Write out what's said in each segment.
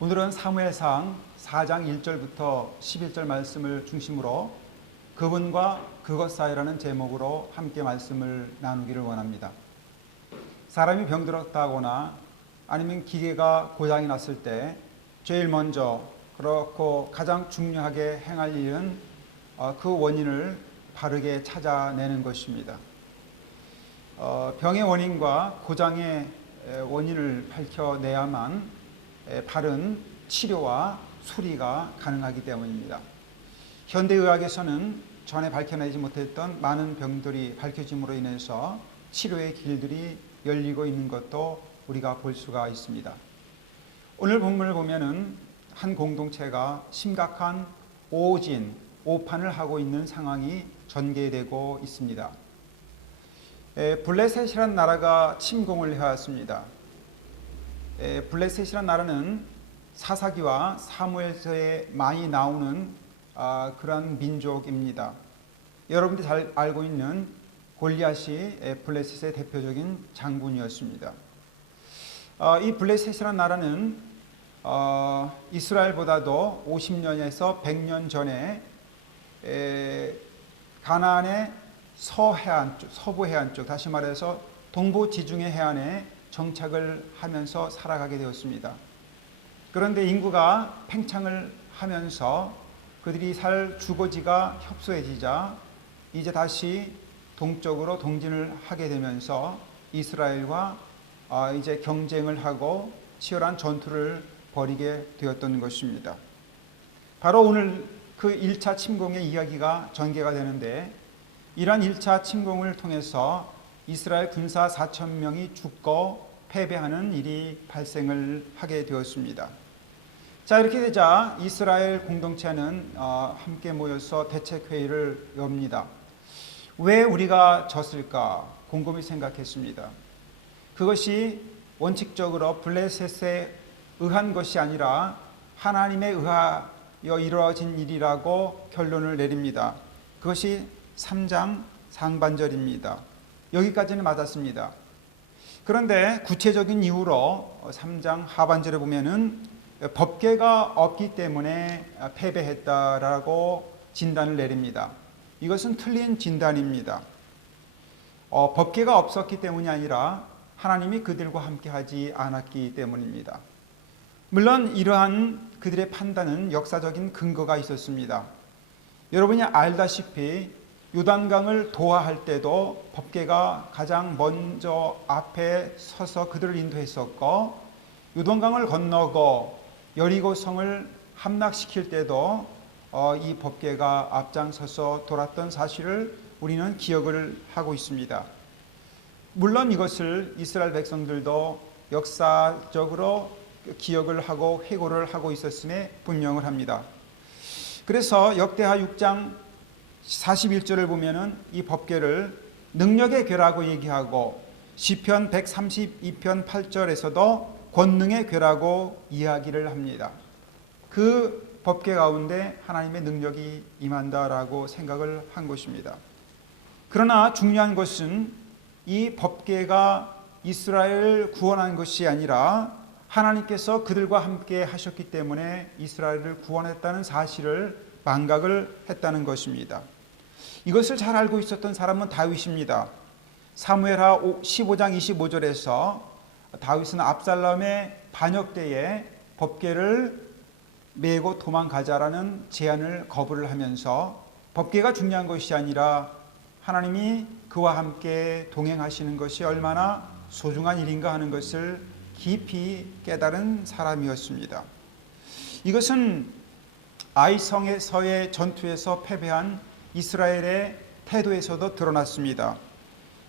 오늘은 사무엘상 4장 1절부터 11절 말씀을 중심으로 그분과 그것 사이라는 제목으로 함께 말씀을 나누기를 원합니다. 사람이 병들었다거나 아니면 기계가 고장이 났을 때 제일 먼저 그렇고 가장 중요하게 행할 일은 그 원인을 바르게 찾아내는 것입니다. 병의 원인과 고장의 원인을 밝혀내야만 바른 치료와 수리가 가능하기 때문입니다. 현대의학에서는 전에 밝혀내지 못했던 많은 병들이 밝혀짐으로 인해서 치료의 길들이 열리고 있는 것도 우리가 볼 수가 있습니다. 오늘 본문을 보면은 한 공동체가 심각한 오판을 하고 있는 상황이 전개되고 있습니다. 블레셋이라는 나라가 침공을 해왔습니다. 블레셋이라는 나라는 사사기와 사무엘서에 많이 나오는 그런 민족입니다. 여러분들이 잘 알고 있는 골리앗이 블레셋의 대표적인 장군이었습니다. 이 블레셋이라는 나라는 이스라엘보다도 50년에서 100년 전에 가나안의 서부 해안 쪽, 다시 말해서 동부 지중해 해안에 정착을 하면서 살아가게 되었습니다. 그런데 인구가 팽창을 하면서 그들이 살 주거지가 협소해지자 이제 다시 동쪽으로 동진을 하게 되면서 이스라엘과 이제 경쟁을 하고 치열한 전투를 벌이게 되었던 것입니다. 바로 오늘 그 1차 침공의 이야기가 전개가 되는데, 이러한 1차 침공을 통해서 이스라엘 군사 4,000명이 죽고 패배하는 일이 발생을 하게 되었습니다. 자, 이렇게 되자 이스라엘 공동체는 함께 모여서 대책회의를 엽니다. 왜 우리가 졌을까 곰곰이 생각했습니다. 그것이 원칙적으로 블레셋에 의한 것이 아니라 하나님에 의하여 이루어진 일이라고 결론을 내립니다. 그것이 3장 상반절입니다. 여기까지는 맞았습니다. 그런데 구체적인 이유로 3장 하반절에 보면은 법궤가 없기 때문에 패배했다라고 진단을 내립니다. 이것은 틀린 진단입니다. 법궤가 없었기 때문이 아니라 하나님이 그들과 함께하지 않았기 때문입니다. 물론 이러한 그들의 판단은 역사적인 근거가 있었습니다. 여러분이 알다시피 요단강을 도하할 때도 법궤가 가장 먼저 앞에 서서 그들을 인도했었고, 요단강을 건너고 여리고성을 함락시킬 때도 이 법궤가 앞장서서 돌았던 사실을 우리는 기억을 하고 있습니다. 물론 이것을 이스라엘 백성들도 역사적으로 기억을 하고 회고를 하고 있었음에 분명을 합니다. 그래서 역대하 6장 41절을 보면은 이 법궤를 능력의 궤라고 얘기하고, 시편 132편 8절에서도 권능의 궤라고 이야기를 합니다. 그 법궤 가운데 하나님의 능력이 임한다라고 생각을 한 것입니다. 그러나 중요한 것은 이 법궤가 이스라엘을 구원한 것이 아니라 하나님께서 그들과 함께 하셨기 때문에 이스라엘을 구원했다는 사실을 망각을 했다는 것입니다. 이것을 잘 알고 있었던 사람은 다윗입니다. 사무엘하 15장 25절에서 다윗은 압살롬의 반역 때에 법궤를 메고 도망가자라는 제안을 거부를 하면서 법궤가 중요한 것이 아니라 하나님이 그와 함께 동행하시는 것이 얼마나 소중한 일인가 하는 것을 깊이 깨달은 사람이었습니다. 이것은 아이성에서의 전투에서 패배한 이스라엘의 태도에서도 드러났습니다.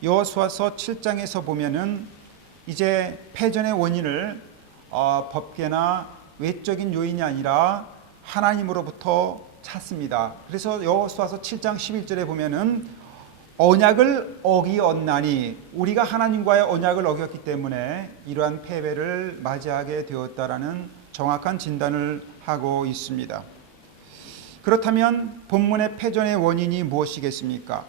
여호수아서 7장에서 보면은 이제 패전의 원인을 법궤나 외적인 요인이 아니라 하나님으로부터 찾습니다. 그래서 여호수아서 7장 11절에 보면은 언약을 어기었나니, 우리가 하나님과의 언약을 어겼기 때문에 이러한 패배를 맞이하게 되었다라는 정확한 진단을 하고 있습니다. 그렇다면 본문의 패전의 원인이 무엇이겠습니까?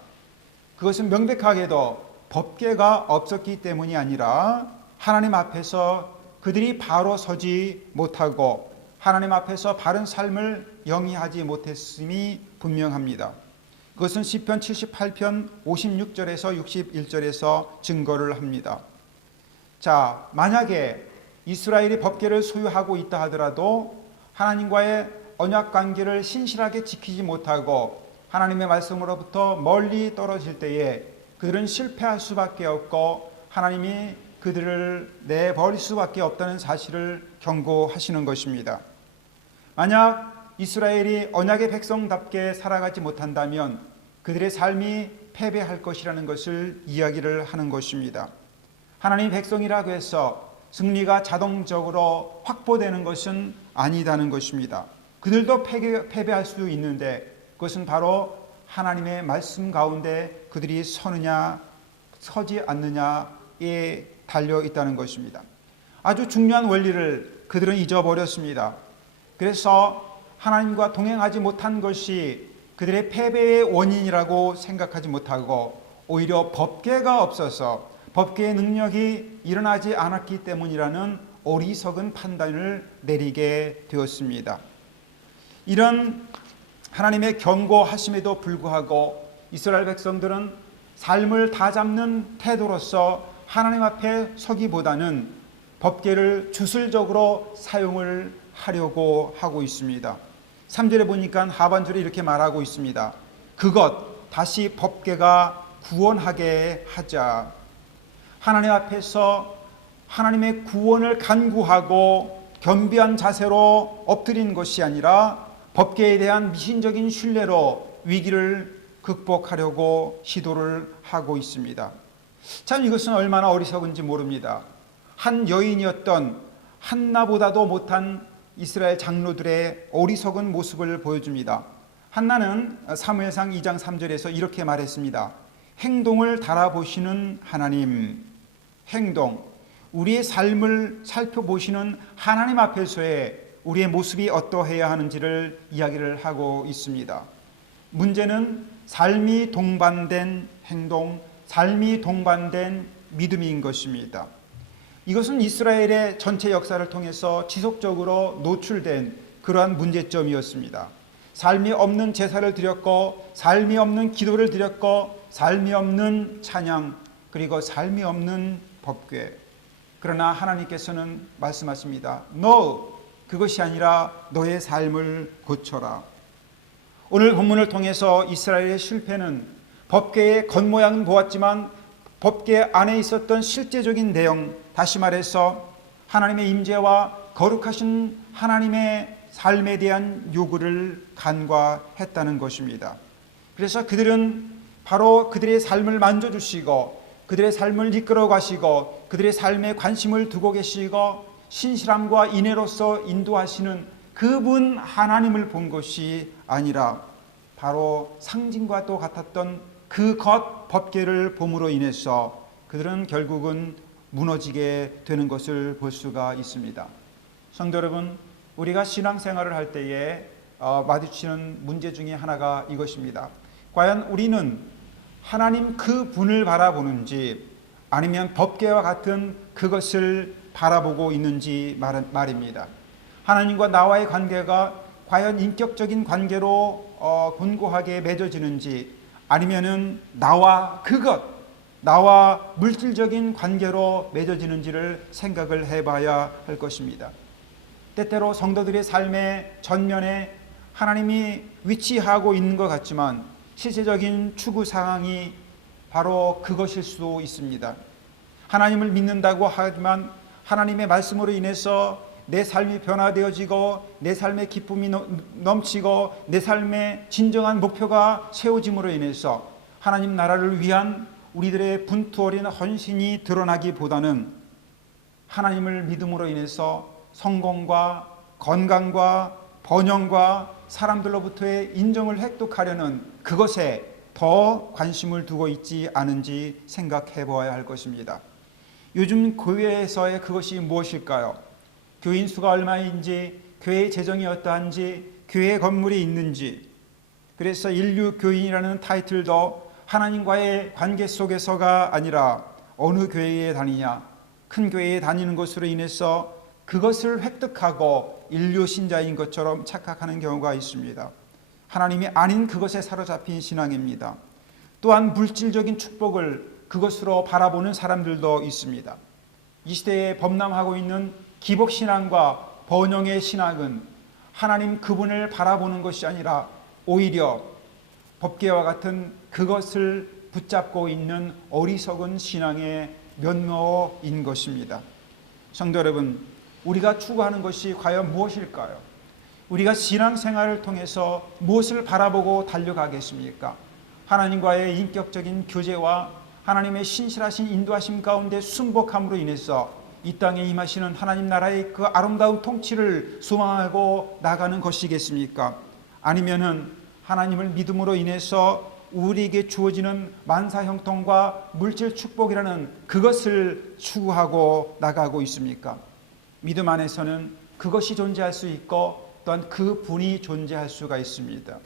그것은 명백하게도 법궤가 없었기 때문이 아니라 하나님 앞에서 그들이 바로 서지 못하고 하나님 앞에서 바른 삶을 영위하지 못했음이 분명합니다. 그것은 시편 78편 56절에서 61절에서 증거를 합니다. 자, 만약에 이스라엘이 법궤를 소유하고 있다 하더라도 하나님과의 언약 관계를 신실하게 지키지 못하고 하나님의 말씀으로부터 멀리 떨어질 때에 그들은 실패할 수밖에 없고 하나님이 그들을 내버릴 수밖에 없다는 사실을 경고하시는 것입니다. 만약 이스라엘이 언약의 백성답게 살아가지 못한다면 그들의 삶이 패배할 것이라는 것을 이야기를 하는 것입니다. 하나님 백성이라고 해서 승리가 자동적으로 확보되는 것은 아니다는 것입니다. 그들도 패배할 수 있는데 그것은 바로 하나님의 말씀 가운데 그들이 서느냐 서지 않느냐에 달려 있다는 것입니다. 아주 중요한 원리를 그들은 잊어버렸습니다. 그래서 하나님과 동행하지 못한 것이 그들의 패배의 원인이라고 생각하지 못하고 오히려 법궤가 없어서 법궤의 능력이 일어나지 않았기 때문이라는 어리석은 판단을 내리게 되었습니다. 이런 하나님의 경고하심에도 불구하고 이스라엘 백성들은 삶을 다잡는 태도로서 하나님 앞에 서기보다는 법궤를 주술적으로 사용을 하려고 하고 있습니다. 3절에 보니까 하반절에 이렇게 말하고 있습니다. 그것 다시 법궤가 구원하게 하자. 하나님 앞에서 하나님의 구원을 간구하고 겸비한 자세로 엎드린 것이 아니라 법궤에 대한 미신적인 신뢰로 위기를 극복하려고 시도를 하고 있습니다. 참 이것은 얼마나 어리석은지 모릅니다. 한 여인이었던 한나보다도 못한 이스라엘 장로들의 어리석은 모습을 보여줍니다. 한나는 사무엘상 2장 3절에서 이렇게 말했습니다. 행동을 달아보시는 하나님, 행동, 우리의 삶을 살펴보시는 하나님 앞에서의 우리의 모습이 어떠해야 하는지를 이야기를 하고 있습니다. 문제는 삶이 동반된 행동, 삶이 동반된 믿음인 것입니다. 이것은 이스라엘의 전체 역사를 통해서 지속적으로 노출된 그러한 문제점이었습니다. 삶이 없는 제사를 드렸고, 삶이 없는 기도를 드렸고, 삶이 없는 찬양, 그리고 삶이 없는 법궤. 그러나 하나님께서는 말씀하십니다. No, 그것이 아니라 너의 삶을 고쳐라. 오늘 본문을 통해서 이스라엘의 실패는 법궤의 겉모양은 보았지만 법궤 안에 있었던 실제적인 내용, 다시 말해서 하나님의 임재와 거룩하신 하나님의 삶에 대한 요구를 간과했다는 것입니다. 그래서 그들은 바로 그들의 삶을 만져주시고 그들의 삶을 이끌어 가시고 그들의 삶에 관심을 두고 계시고 신실함과 인애로서 인도하시는 그분 하나님을 본 것이 아니라 바로 상징과 또 같았던 그 겉 법궤를 봄으로 인해서 그들은 결국은 무너지게 되는 것을 볼 수가 있습니다. 성도 여러분, 우리가 신앙생활을 할 때에 마주치는 문제 중에 하나가 이것입니다. 과연 우리는 하나님 그 분을 바라보는지 아니면 법궤와 같은 그것을 바라보고 있는지 말입니다. 하나님과 나와의 관계가 과연 인격적인 관계로 곤고하게 맺어지는지 아니면은 나와 그것, 나와 물질적인 관계로 맺어지는지를 생각을 해봐야 할 것입니다. 때때로 성도들의 삶의 전면에 하나님이 위치하고 있는 것 같지만 실제적인 추구 상황이 바로 그것일 수도 있습니다. 하나님을 믿는다고 하지만 하나님의 말씀으로 인해서 내 삶이 변화되어지고 내 삶의 기쁨이 넘치고 내 삶의 진정한 목표가 세워짐으로 인해서 하나님 나라를 위한 우리들의 분투 어린 헌신이 드러나기보다는 하나님을 믿음으로 인해서 성공과 건강과 번영과 사람들로부터의 인정을 획득하려는 그것에 더 관심을 두고 있지 않은지 생각해 보아야 할 것입니다. 요즘 교회에서의 그것이 무엇일까요? 교인 수가 얼마인지, 교회의 재정이 어떠한지, 교회 건물이 있는지. 그래서 인류 교인이라는 타이틀도 하나님과의 관계 속에서가 아니라 어느 교회에 다니냐, 큰 교회에 다니는 것으로 인해서 그것을 획득하고 인류 신자인 것처럼 착각하는 경우가 있습니다. 하나님이 아닌 그것에 사로잡힌 신앙입니다. 또한 물질적인 축복을 그것으로 바라보는 사람들도 있습니다. 이 시대에 범람하고 있는 기복신앙과 번영의 신앙은 하나님 그분을 바라보는 것이 아니라 오히려 법궤와 같은 그것을 붙잡고 있는 어리석은 신앙의 면모인 것입니다. 성도 여러분, 우리가 추구하는 것이 과연 무엇일까요? 우리가 신앙생활을 통해서 무엇을 바라보고 달려가겠습니까? 하나님과의 인격적인 교제와 하나님의 신실하신 인도하심 가운데 순복함으로 인해서 이 땅에 임하시는 하나님 나라의 그 아름다운 통치를 소망하고 나가는 것이겠습니까? 아니면은 하나님을 믿음으로 인해서 우리에게 주어지는 만사형통과 물질 축복이라는 그것을 추구하고 나가고 있습니까? 믿음 안에서는 그것이 존재할 수 있고 또한 그 분이 존재할 수가 있습니다.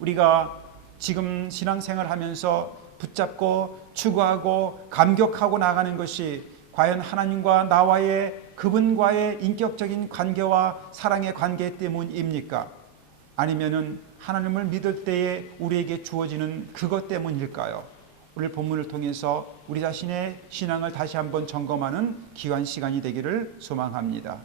우리가 지금 신앙생활 하면서 붙잡고 추구하고 감격하고 나가는 것이 과연 하나님과 나와의 그분과의 인격적인 관계와 사랑의 관계 때문입니까? 아니면은 하나님을 믿을 때에 우리에게 주어지는 그것 때문일까요? 오늘 본문을 통해서 우리 자신의 신앙을 다시 한번 점검하는 귀한 시간이 되기를 소망합니다.